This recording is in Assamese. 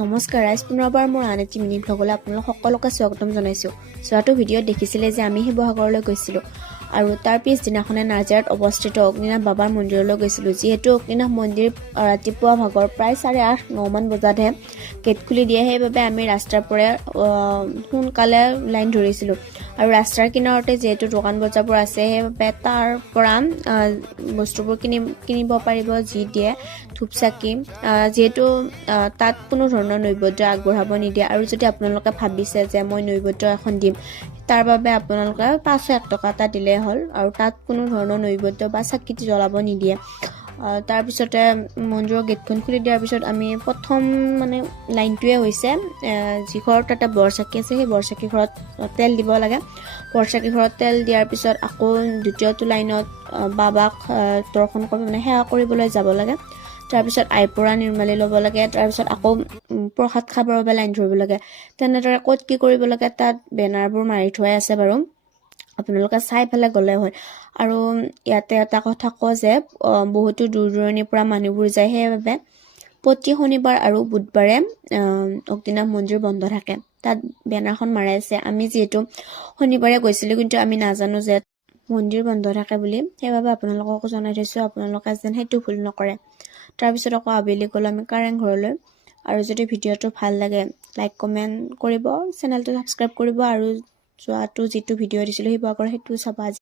নমস্কাৰ ৰাইজ পুনৰবাৰ মোৰ আন এটি মিনি ভ্লগলৈ আপোনালোক সকলোকে স্বাগতম জনাইছোঁ। যোৱাটো ভিডিঅ'ত দেখিছিলে যে আমি শিৱসাগৰলৈ গৈছিলোঁ আৰু তাৰ পিছদিনাখনে নাজিৰাত অৱস্থিত অগ্নিনাভ বাবাৰ মন্দিৰলৈ গৈছিলোঁ। যিহেতু অগ্নিনাভ মন্দিৰ ৰাতিপুৱা ভাগৰ প্ৰায় 8:30-9 মান বজাতহে গেট খুলি দিয়ে, সেইবাবে আমি ৰাস্তাৰ পৰা সোনকালে লাইন ধৰিছিলোঁ আৰু ৰাস্তাৰ কিনাৰতে যিহেতু দোকান বজাৰবোৰ আছে, সেইবাবে তাৰ পৰা বস্তুবোৰ কিনিব পাৰিব যি দিয়ে ধূপ চাকি। যিহেতু তাত কোনো ধৰণৰ নৈবেদ্য আগবঢ়াব নিদিয়ে আৰু যদি আপোনালোকে ভাবিছে যে মই নৈবেদ্য এখন দিম, তাৰ বাবে আপোনালোকে 501 টকা এটা দিলেই হ'ল আৰু তাত কোনো ধৰণৰ নৈবেদ্য বা চাকি জ্বলাব নিদিয়ে। তাৰপিছতে মন্দিৰৰ গেটখন খুলি দিয়াৰ পিছত আমি প্ৰথম লাইনটোৱে হৈছে যি ঘৰত তাতে বৰচাকি আছে, সেই বৰচাকি ঘৰত তেল দিব লাগে। বৰচাকি ঘৰত তেল দিয়াৰ পিছত আকৌ দ্বিতীয়টো লাইনত বাবাক দৰ্শন কৰিব সেৱা কৰিবলৈ যাব লাগে। তাৰপিছত আইপুৰা নিৰ্মালি ল'ব লাগে। তাৰপিছত আকৌ প্ৰসাদ খাবৰ বাবে লাইন ধৰিব লাগে। তেনেদৰে ক'ত কি কৰিব লাগে তাত বেনাৰবোৰ মাৰি থোৱাই আছে বাৰু, আপোনালোকে চাই পেলাই গ'লে হয়। আৰু ইয়াতে এটা কথা কওঁ যে বহুতো দূৰ দূৰণিৰ পৰা মানুহবোৰ যায়, সেইবাবে প্ৰতি শনিবাৰ আৰু বুধবাৰে অগ্নিনাভ মন্দিৰ বন্ধ থাকে। তাত বেনাৰখন মাৰাই আছে। আমি যিহেতু শনিবাৰে গৈছিলোঁ, কিন্তু আমি নাজানো যে মন্দিৰ বন্ধ থাকে বুলি, সেইবাবে আপোনালোককো জনাই থৈছোঁ, আপোনালোকে যেন সেইটো ভুল নকৰে। তাৰপিছত আকৌ আবেলি গ'লোঁ আমি কাৰেং ঘৰলৈ। আৰু যদি ভিডিঅ'টো ভাল লাগে লাইক কমেণ্ট কৰিব, চেনেলটো ছাবস্ক্ৰাইব কৰিব আৰু যোৱাটো যিটো ভিডিঅ' দিছিলোঁ শিৱসাগৰ সেইটো চাব। আজি